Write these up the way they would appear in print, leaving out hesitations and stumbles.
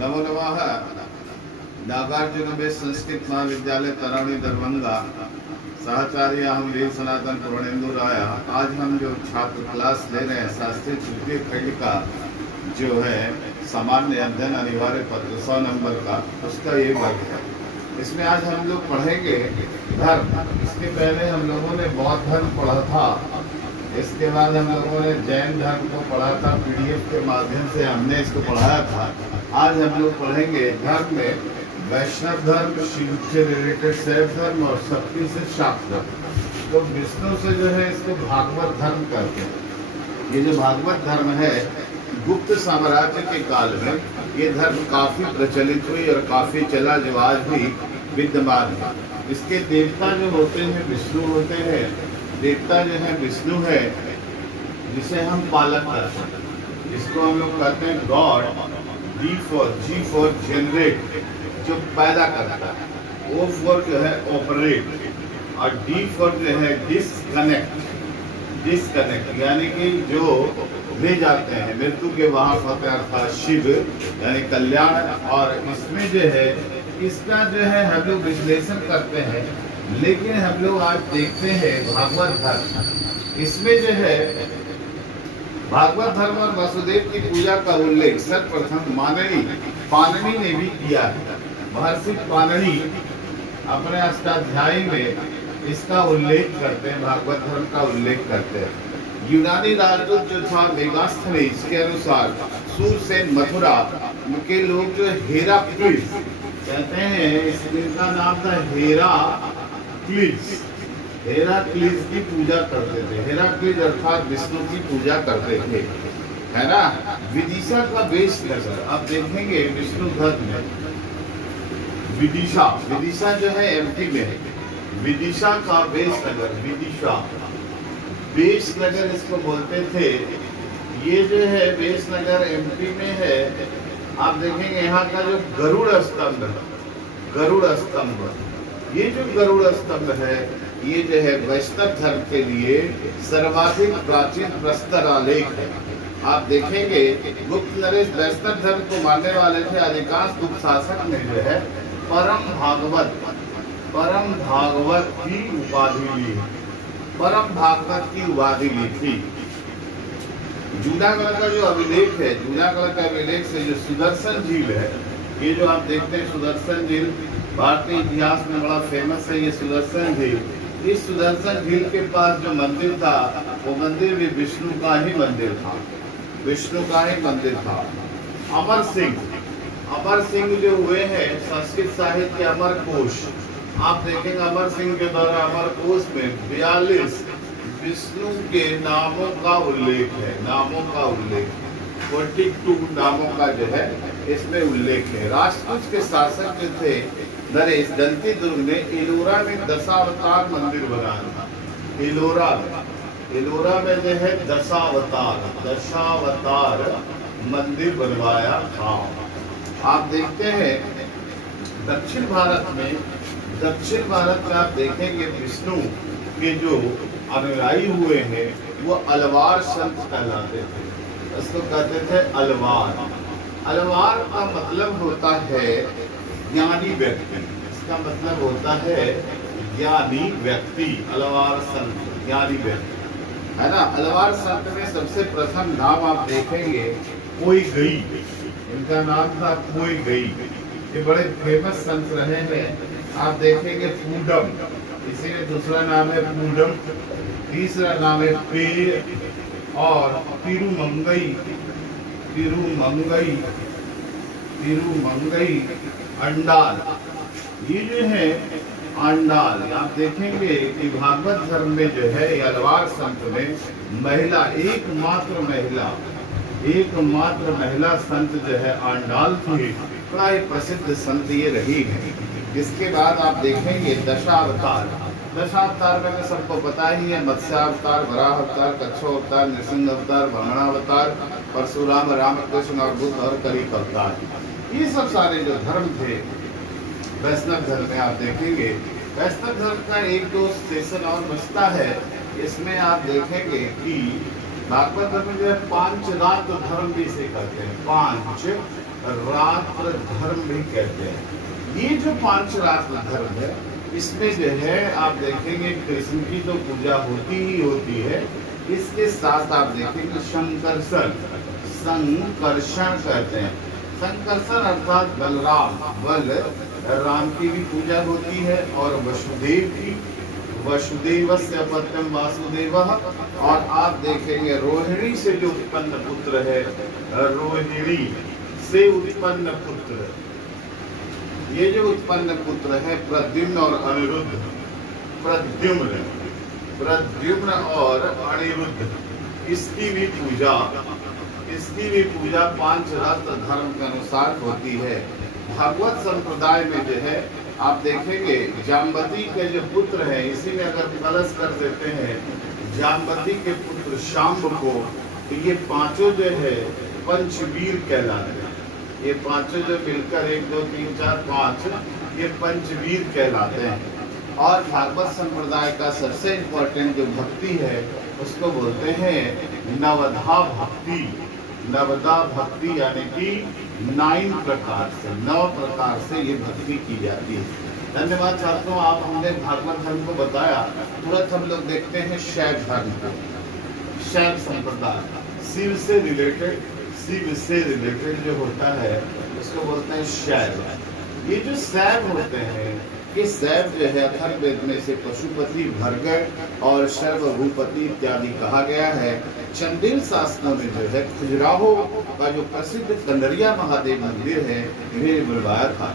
नमो नमः। नागार्जुन बेस संस्कृत महाविद्यालय तरावणी दरभंगा सहचार्य हम वीर सनातन पूर्णेंदु राय। आज हम जो छात्र क्लास ले रहे हैं शास्त्रीय तृतीय खंड का जो है सामान्य अध्ययन अनिवार्य पत्र 100 नंबर का, उसका ये वर्ग है। इसमें आज हम लोग पढ़ेंगे धर्म। इसके पहले हम लोगों ने बौद्ध धर्म पढ़ा था, इसके बाद हम लोगों ने जैन धर्म को पढ़ा था, पीडीएफ के माध्यम से हमने इसको पढ़ाया था। आज हम लोग पढ़ेंगे धर्म में वैष्णव धर्म, शिव से रिलेटेड शैव धर्म और शक्ति से शाक्त धर्म। तो विष्णु से जो है इसको भागवत धर्म कहते हैं। ये जो भागवत धर्म है, गुप्त साम्राज्य के काल में ये धर्म काफी प्रचलित हुई और काफी चला, जो आज भी विद्यमान है। इसके देवता जो होते हैं विष्णु होते हैं। देवता जो है विष्णु है, जिसे हम पालन करते हैं, जिसको हम लोग कहते हैं गॉड। जी फॉर जनरेट, जो पैदा करता है। ओ फॉर जो है ऑपरेट, और डी फॉर जो है डिस्कनेक्ट यानी कि जो ले जाते हैं मृत्यु के वहां फतेह, अर्थात शिव यानी कल्याण। और इसमें जो है इसका जो है हम लोग विश्लेषण करते हैं, लेकिन हम लोग आज देखते हैं भागवत धर्म। इसमें जो है भागवत धर्म और वासुदेव की पूजा का उल्लेख सर्वप्रथम पाणिनि ने भी किया है। महर्षि पाणिनि अपने अष्टाध्यायी में इसका उल्लेख करते हैं, भागवत धर्म का उल्लेख करते हैं। यूनानी राजदूत जो था मेगास्थनीज के अनुसार सूरसेन मथुरा के लोग जो हेराक्लिस कहते हैं, इसका नाम था हेराक्लिस की पूजा करते थे। हेराक्लिस अर्थात विष्णु की पूजा करते थे, है ना। विदिशा का वेश नगर आप देखेंगे विष्णु धर्म में। विदिशा जो है एमपी में है। विदिशा का वेश नगर इसको बोलते थे। ये जो है वेश नगर एमपी में है। आप देखेंगे यहाँ का जो गरुड़ स्तंभ, ये जो गरुड़ स्तंभ है, ये जो है वैष्णव धर्म के लिए सर्वाधिक प्राचीन प्रस्तर आलेख है। आप देखेंगे गुप्त नरेश वैष्णव धर्म को मानने वाले थे। अधिकांश गुप्त शासक ने जो है परम भागवत की उपाधि ली थी। जूनागढ़ का जो अभिलेख है, जूनागढ़ का अभिलेख से जो सुदर्शन झील है, ये जो आप देखते हैं सुदर्शन झील भारतीय इतिहास में बड़ा फेमस है। ये सुदर्शन झील, इस सुदर्शन झील के पास जो मंदिर था, वो मंदिर भी विष्णु का ही मंदिर था। अमर सिंह जो हुए हैं संस्कृत साहित्य के अमर कोश, आप देखेंगे अमर सिंह के द्वारा अमर कोश में 42 विष्णु के नामों का उल्लेख है। 42 नामों का जो है इसमें उल्लेख है। राष्ट्रकूट के शासक जो थे नरेश दंती दुर्ग ने एलोरा में दशावतार मंदिर बनाया था। एलोरा में जो है दशावतार मंदिर बनवाया था। आप देखते हैं दक्षिण भारत में आप देखेंगे विष्णु के जो अनुयायी हुए हैं वो अलवार संत कहलाते थे। इसको कहते थे अलवार का मतलब होता है ज्ञानी व्यक्ति। इसका मतलब होता है ज्ञानी व्यक्ति। अलवार संत ज्ञानी व्यक्ति, है ना। अलवार संत में सबसे प्रथम नाम आप देखेंगे कोई गई, इनका नाम था कोई गई। ये बड़े फेमस संत रहे हैं। आप देखेंगे पूडम, इसी में दूसरा नाम है पूडम, तीसरा नाम है पेर और तिरुमंगई अंडाल। ये जो है अंडाल, आप देखेंगे कि भागवत धर्म में जो है अलवार संत में महिला एकमात्र महिला संत जो है अंडाल थी। बड़ा ही प्रसिद्ध संत ये रही है। इसके बाद आप देखेंगे दशावतार में तो सबको पता ही है। मत्स्यावतार, वराह अवतार, कच्छप अवतार, नृसिंह अवतार, ब्रह्मणावतार, परशुराम, रामकृष्ण और बुद्ध और कलिक अवतार। ये सब सारे जो धर्म थे वैष्णव धर्म में आप देखेंगे। वैष्णव धर्म का एक दो सेशन और बचता है। इसमें आप देखेंगे कि भागवत धर्म जो है पांचरात्र धर्म भी इसे कहते हैं। रात्र धर्म भी कहते हैं। ये जो 5 रात्र धर्म है, इसमें जो है आप देखेंगे कृष्ण की तो पूजा होती ही होती है, इसके साथ आप देखेंगे संकर्षण कहते हैं। संकर्षण अर्थात बलराम, राम की भी पूजा होती है, और वसुदेव की, वसुदेवस्य अपत्यम वासुदेवः। और आप देखेंगे रोहिणी से जो उत्पन्न पुत्र है, रोहिणी से उत्पन्न पुत्र, ये जो उत्पन्न पुत्र है प्रद्युम्न और अनिरुद्ध, प्रद्युम्न और अनिरुद्ध, इसकी भी पूजा 5 रात्र धर्म के अनुसार होती है। भागवत संप्रदाय में जो है आप देखेंगे जाम्बती के जो पुत्र हैं, इसी में अगर कलश कर देते हैं जाम्बती के पुत्र शाम्ब को, तो ये 5 जो है पंचवीर कहलाते हैं। ये 5 जो मिलकर 1 2 3 4 5 ये पंचवीर कहलाते हैं। और भागवत संप्रदाय का सबसे इम्पोर्टेंट जो भक्ति है उसको बोलते हैं नवधा भक्ति। नवधा भक्ति यानी कि 9 प्रकार से ये भक्ति की जाती है। धन्यवाद छात्रों, आप हमने भागवत धर्म को बताया। तुरंत हम लोग देखते हैं शैव धर्म को। शैव संप्रदाय शिव से रिलेटेड जो होता है उसको बोलते हैं शैव। ये जो शैव होते हैं, ये शैव जो है अथर्ववेद में से पशुपति, भर्गव और सर्वभूपति इत्यादि कहा गया है। चंदेल शास्त्रों में जो है खजुराहो का जो प्रसिद्ध कंडरिया महादेव मंदिर है, इन्हें बनवाया था।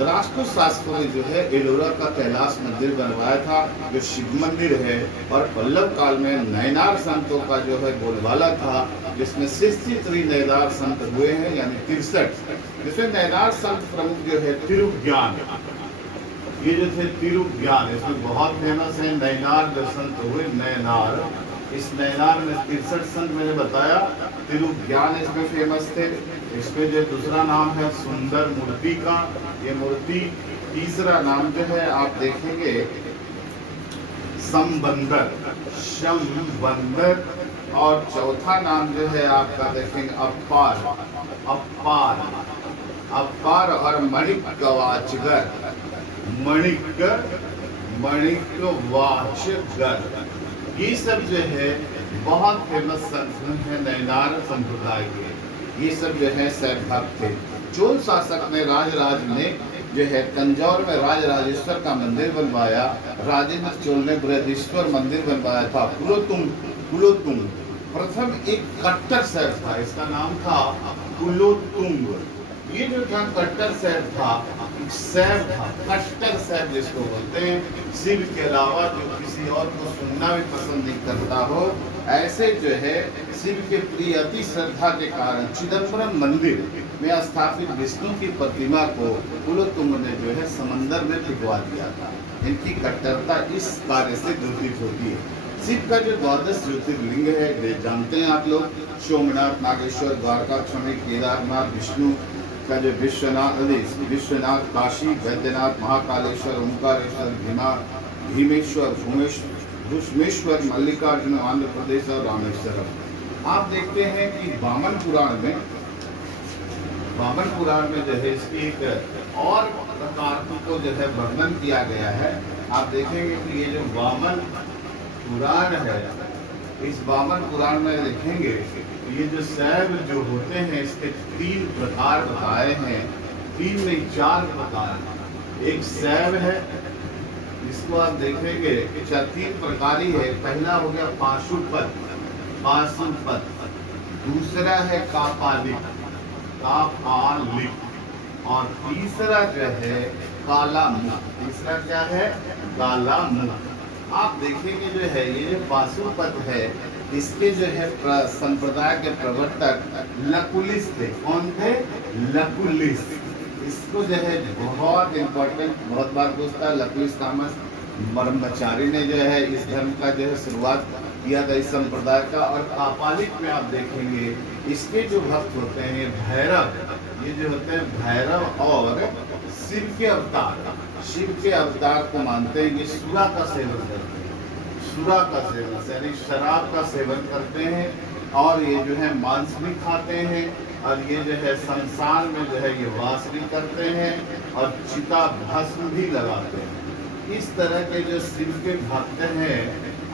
राष्ट्र शास्त्रों में जो है एलोरा का कैलाश मंदिर बनवाया था, जो शिव मंदिर है। और पल्लव काल में नयनार संतों का जो है बोलबाला था, जिसमें 63 नयनार संत हुए हैं, यानी 63। जिसमें नयनार संत प्रमुख जो है तिरुज्ञान, ये जो थे तिरुज्ञान, इसमें बहुत फेमस है। नयनार जो संत हुए नयनार, इस नयनार में 63 संत मैंने बताया। तिरुज्ञान इसमें फेमस थे। इसमें जो दूसरा नाम है सुंदर मूर्ति का, ये मूर्ति। तीसरा नाम जो है आप देखेंगे संबंदर, और चौथा नाम जो है आपका देखेंगे अपार और मणिक वाचगर, मणिक वाचगर। ये सब जो है बहुत फेमस संत है नयनार संप्रदाय के। ये सब जो है शैव भक्त थे। चोल शासक ने राजराज ने जो है तंजौर में राजराजेश्वर का मंदिर बनवाया। राजेंद्र चोल ने बृहदीश्वर मंदिर बनवाया था। कुलोत्तुंग प्रथम एक कट्टर शैव था, इसका नाम था कुलोत्तुंग। ये जो था कट्टर शैव था, कट्टर शैव जिसको बोलते हैं। शिव के अलावा जो किसी और को सुनना भी पसंद नहीं करता हो, ऐसे जो है शिव के प्रिय अति श्रद्धा के कारण चिदम्बरम मंदिर में स्थापित विष्णु की प्रतिमा को कुलोत्तुंग ने जो है समंदर में भिजवा दिया था। इनकी कट्टरता इस कार्य से दूषित होती है। शिव का जो 12 ज्योतिर्लिंग है वे जानते हैं आप लोग, सोमनाथ, नागेश्वर, द्वारका, क्षमी, केदारनाथ, विष्णु का जो विश्वनाथ, काशी, वैद्यनाथ, महाकालेश्वर, ओंकारेश्वर, भीमेश्वर, भूष्मेश्वर, मल्लिकार्जुन, आंध्र प्रदेश और रामेश्वरम। आप देखते हैं कि वामन पुराण में जो है इसकी एक और प्रकार को जो है वर्णन किया गया है। आप देखेंगे कि ये जो वामन पुराण है, इस वामन पुराण में देखेंगे ये जो शैव जो होते हैं इसके 3 प्रकार बताए हैं। 3 नहीं 4 प्रकार। एक शैव है, इसको आप देखेंगे 3 प्रकार ही है। पहला हो गया पाशुपत, दूसरा है कापालिक, और तीसरा जो है काला मुख। तीसरा क्या है? काला मुख। आप देखेंगे जो है ये जो पाशुपत है, इसके जो है संप्रदाय के प्रवर्तक लकुलिस थे। कौन थे? लकुलिस। इसको जो है बहुत इम्पोर्टेंट, बहुत बार पूछता है। लकुलिस नामक ब्रह्मचारी ने जो है इस धर्म का जो है शुरुआत किया था इस संप्रदाय का। और कापालिक में आप देखेंगे इसके जो भक्त होते हैं भैरव, ये जो होते हैं भैरव और शिव के अवतार को मानते हैं। ये सुरा का सेवन करते हैं, यानी शराब का सेवन करते हैं। और ये जो है मांस भी खाते हैं और ये जो है संसार में जो है ये वास भी करते हैं और चिता भस्म भी लगाते हैं। इस तरह के जो शिव के भक्त हैं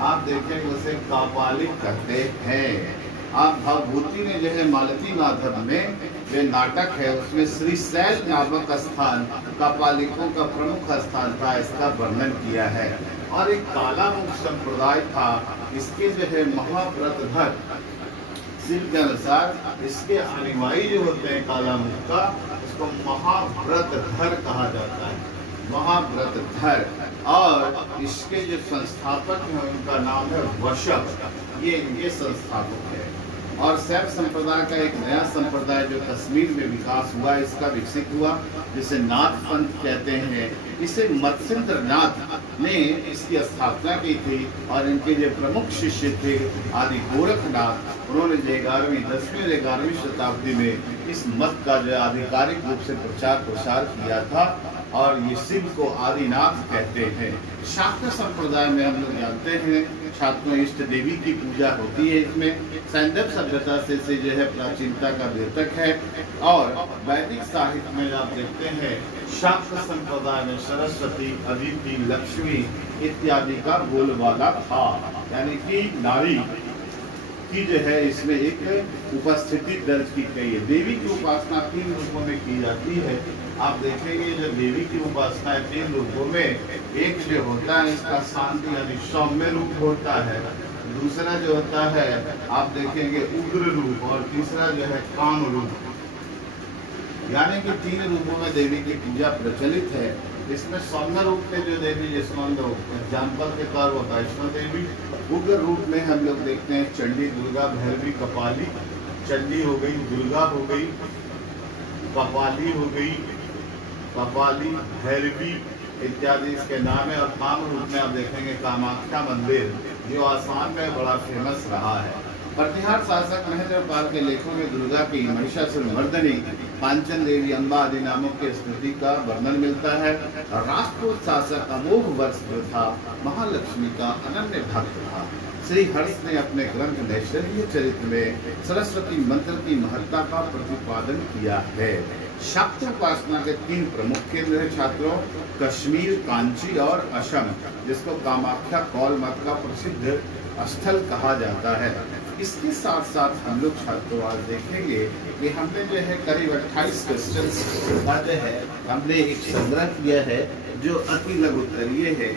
आप देखें उसे कापालिक कहते हैं। आप भवभूति ने जो है मालती माधव में जो नाटक है उसमें श्रीशैल नामक स्थान कापालिकों का प्रमुख स्थान था, इसका वर्णन किया है। और एक कालामुख संप्रदाय था, इसके जो है महाव्रतधर शिव के अनुसार इसके अनुयायी जो होते हैं कालामुख का, उसको महाव्रतधर कहा जाता है, महाव्रतधर। और इसके जो संस्थापक हैं उनका नाम है वशभ, ये इनके संस्थापक है। और शैव संप्रदाय का एक नया संप्रदाय जो कश्मीर में विकास हुआ, इसका विकसित हुआ, जिसे नाथ पंथ कहते हैं। इसे मत्स्येंद्र नाथ ने इसकी स्थापना की थी और इनके जो प्रमुख शिष्य थे आदि गोरखनाथ, उन्होंने जो 11वीं 10वीं और 11वीं शताब्दी में इस मत का जो आधिकारिक रूप से प्रचार प्रसार किया था और ये शिव को आदिनाथ कहते हैं। शाक्त संप्रदाय में हम लोग जानते हैं छात्रों इष्ट देवी की पूजा होती है। इसमें सैंधव सभ्यता से जो है प्राचीनता का द्योतक है। और वैदिक साहित्य में आप देखते हैं शाक्त संप्रदाय में सरस्वती, अदिति, लक्ष्मी इत्यादि का बोलबाला था, यानी कि नारी की जो है इसमें एक उपस्थिति दर्ज की गई है। देवी की उपासना 3 रूपों में की जाती है। आप देखेंगे जो देवी की उपासना 3 रूपों में, एक जो होता है इसका शांति यानी सौम्य रूप होता है, दूसरा जो होता है आप देखेंगे उग्र रूप, और तीसरा जो है काम रूप। यानी कि 3 रूपों में देवी की पूजा प्रचलित है। इसमें सौम्य रूप में जो देवी, जिसको हम लोग एग्जाम्पल के तौर पर वैष्णो देवी, उग्र रूप में हम लोग देखते हैं चंडी, दुर्गा, भैरवी, कपाली। चंडी हो गई, दुर्गा हो गई, कपाली हो गई, कपाली, भैरवी इत्यादि इसके नाम है। और काम रूप में आप देखेंगे कामाख्या मंदिर, जो आसाम में बड़ा फेमस रहा है। प्रतिहार शासक महेंद्रपाल के लेखों में दुर्गा की महिषासुर मर्दनी, पांचन देवी, अम्बा आदि नामों के स्तुति का वर्णन मिलता है। राजपूत शासक अमोघ वर्ष था, महालक्ष्मी का अनन्य भक्त था। श्री हर्ष ने अपने ग्रंथ नैषधीय चरित्र में सरस्वती मंत्र की महत्ता का प्रतिपादन किया है। शाक्त उपासना के 3 प्रमुख केंद्र हैं छात्रों, कश्मीर, कांची और असम, जिसको कामाख्या कौल मत का प्रसिद्ध स्थल कहा जाता है। इसके साथ साथ हम लोग छात्रों आज देखेंगे कि हमने जो है करीब 28 क्वेश्चन का जो है हमने एक संग्रह किया है जो अति लघु उत्तरीय है।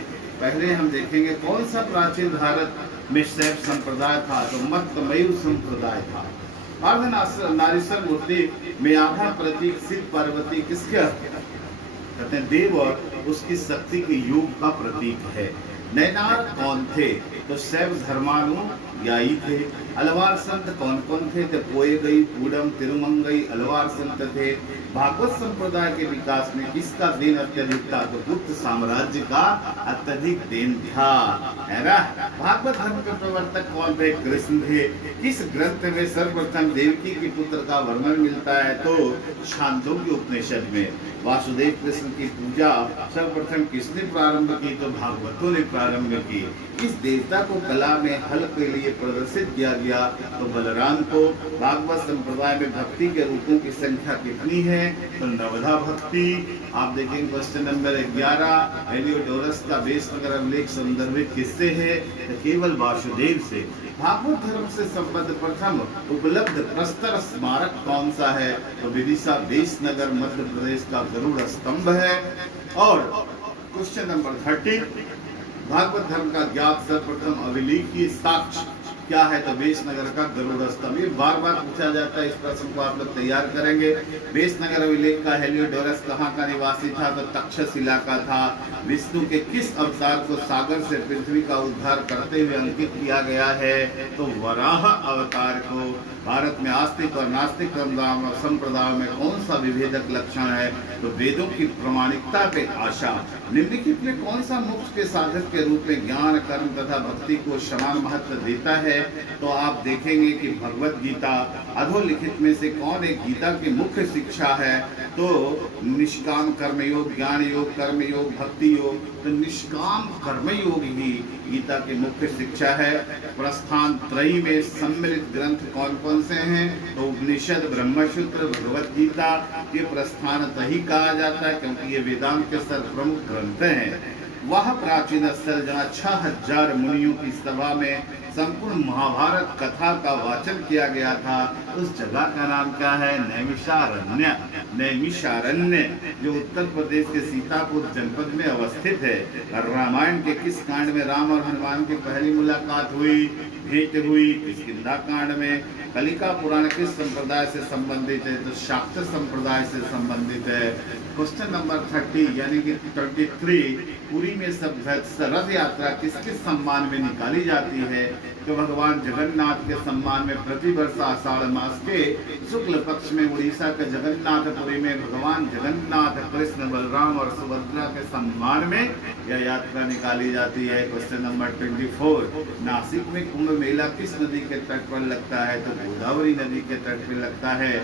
पहले हम देखेंगे कौन सा प्राचीन भारत में शैव संप्रदाय था, तो मत्तमयूर संप्रदाय था। अर्धनारीश्वर मूर्ति में आधा प्रतीक शिव पार्वती किसके कहते हैं, देव और उसकी शक्ति के योग का प्रतीक है। नैनार कौन थे, तो शैव धर्मानुयायी थे। अलवार संत कौन कौन थे, तो पोएगई, पूडम, तिरुमंगई अलवार संत थे। भागवत संप्रदाय के विकास में किसका देन अत्यधिक था, तो गुप्त साम्राज्य का अत्यधिक देन था, है ना। भागवत धर्म के प्रवर्तक कौन थे, कृष्ण थे। किस ग्रंथ में सर्वप्रथम देवकी के पुत्र का वर्णन मिलता है, तो छांदोग्य उपनिषद में। वासुदेव कृष्ण की पूजा सर्वप्रथम किसने प्रारंभ की, तो भागवतों ने प्रारंभ की। इस देवता को कला में हल के लिए प्रदर्शित किया गया, तो बलराम को। भागवत संप्रदाय में भक्ति के रूपों की संख्या कितनी है, तो नवधा भक्ति। आप देखेंगे क्वेश्चन नंबर 11, हेलियोडोरस का वेशनगर अभिलेख संदर्भित किससे है, तो केवल वासुदेव से। भागवत धर्म से संबद्ध प्रथम उपलब्ध प्रस्तर स्मारक कौन सा है, तो विदिशा वेशनगर मध्य प्रदेश का गरुड़ स्तंभ है। और क्वेश्चन नंबर 30, भागवत धर्म का ज्ञात सर्वप्रथम अभिलेख की साक्ष्य क्या है, तो वेशनगर का गरुड़ स्तंभ। ये बार बार पूछा जाता है, इस प्रश्न को आप लोग तैयार करेंगे। वेशनगर अभिलेख का हेलियोडोरस कहाँ का निवासी था, तो तक्षशिला का था। विष्णु के किस अवतार को सागर से पृथ्वी का उद्धार करते हुए अंकित किया गया है, तो वराह अवतार को। भारत में आस्तिक और नास्तिक संप्रदाय में कौन सा विभेदक लक्षण है, तो वेदों की प्रमाणिकता पे आशा। निम्नलिखित में कौन सा मोक्ष के साधक के रूप में ज्ञान, कर्म तथा भक्ति को समान महत्व देता है, है तो आप देखेंगे कि भगवत गीता अधोलिखित में से कौन एक गीता की मुख्य शिक्षा है, तो निष्काम कर्मयोग, ज्ञान योग, कर्म योग, भक्ति योग। तो निष्काम कर्मयोग ही गीता की मुख्य शिक्षा है। प्रस्थान त्रयी में सम्मिलित ग्रंथ कौन कौन से हैं, तो उपनिषद, ब्रह्मसूत्र, भगवत गीता। ये प्रस्थान त्रयी कहा जाता है क्योंकि ये वेदांत के सर्वप्रमुख ग्रंथ हैं। वह प्राचीन स्थल जहाँ 6000 मुनियों की सभा में संपूर्ण महाभारत कथा का वाचन किया गया था, उस जगह का नाम क्या है, नैमिषारण्य। नैमिषारण्य जो उत्तर प्रदेश के सीतापुर जनपद में अवस्थित है। रामायण के किस कांड में राम और हनुमान की पहली मुलाकात हुई, भेंट हुई, किष्किंधा कांड में। कलिका पुराण किस संप्रदाय से संबंधित है, तो शाक्त संप्रदाय से संबंधित है। क्वेश्चन नंबर 30 यानी कि 23, पुरी में सब रथ यात्रा किसके सम्मान में निकाली जाती है, तो भगवान जगन्नाथ के सम्मान में प्रतिवर्ष आषाढ़ मास के शुक्ल पक्ष में उड़ीसा के जगन्नाथपुरी में भगवान जगन्नाथ, कृष्ण, बलराम और सुभद्रा के सम्मान में यह यात्रा निकाली जाती है। क्वेश्चन नंबर 24, नासिक में कुंभ मेला किस नदी के तट पर लगता है, तो गोदावरी नदी के तट पर लगता है।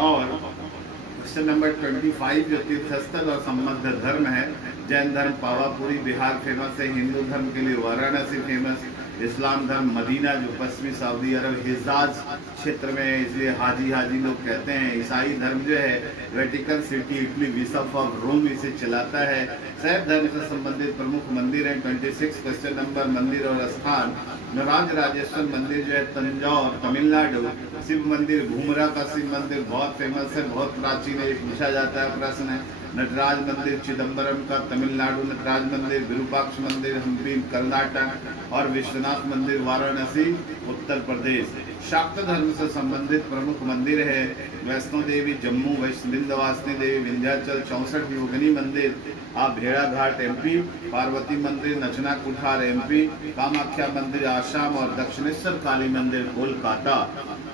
और क्वेश्चन नंबर 25 जो तीर्थस्थल और संबद्ध धर्म है, जैन धर्म पावापुरी बिहार फेमस है, हिंदू धर्म के लिए वाराणसी फेमस, इस्लाम धर्म मदीना जो पश्चिमी सऊदी अरब हिजाज क्षेत्र में है, इसलिए हाजी हाजी लोग कहते हैं। ईसाई धर्म जो है Vatican City Italy bishop of Rome इसे चलाता है। शैव धर्म से संबंधित प्रमुख मंदिर हैं 26। क्वेश्चन नंबर मंदिर और स्थान, नराज राजेश्वर मंदिर जो है तंजौर तमिलनाडु। शिव मंदिर घूमरा का शिव मंदिर बहुत फेमस है, बहुत प्राचीन है, पूछा जाता है प्रश्न है। नटराज मंदिर चिदम्बरम का तमिलनाडु, नटराज मंदिर विरूपाक्ष मंदिर हम्पी कर्नाटक और विश्वनाथ मंदिर वाराणसी उत्तर प्रदेश। शाक्त धर्म से संबंधित प्रमुख मंदिर है वैष्णो देवी जम्मू, विंध्यवासिनी देवी विंध्याचल, 64 योगिनी मंदिर आप भेड़ा घाट एमपी, पार्वती मंदिर नचना कुठार एमपी, कामाख्या मंदिर आसाम और दक्षिणेश्वर काली मंदिर कोलकाता।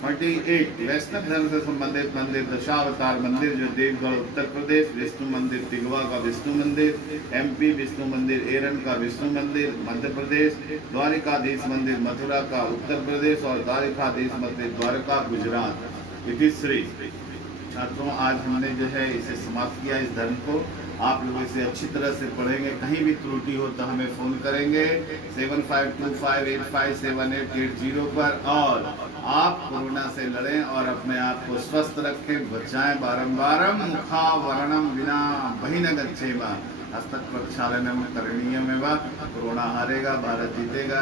28 वैष्णव धर्म से संबंधित मंदिर दशावतार मंदिर जो देवगढ़ उत्तर प्रदेश, विष्णु मंदिर तिगवा का विष्णु मंदिर एमपी, विष्णु मंदिर एरन का विष्णु मंदिर मध्य प्रदेश, द्वारिकाधीश मंदिर मथुरा का उत्तर प्रदेश और द्वारिकाधीश मंदिर द्वारका गुजरात। इतिश्री छात्रों, आज हमने जो है इसे समाप्त किया इस धर्म को। आप लोग इसे अच्छी तरह से पढ़ेंगे, कहीं भी त्रुटि हो तो हमें फ़ोन करेंगे 7525857880 पर। और आप कोरोना से लड़ें और अपने आप को स्वस्थ रखें, बचाएं। बारंबार मुखावरणम विना बहिन गच्छेमा हस्तक प्रक्षालनम करणीयमेव। कोरोना हारेगा, भारत जीतेगा।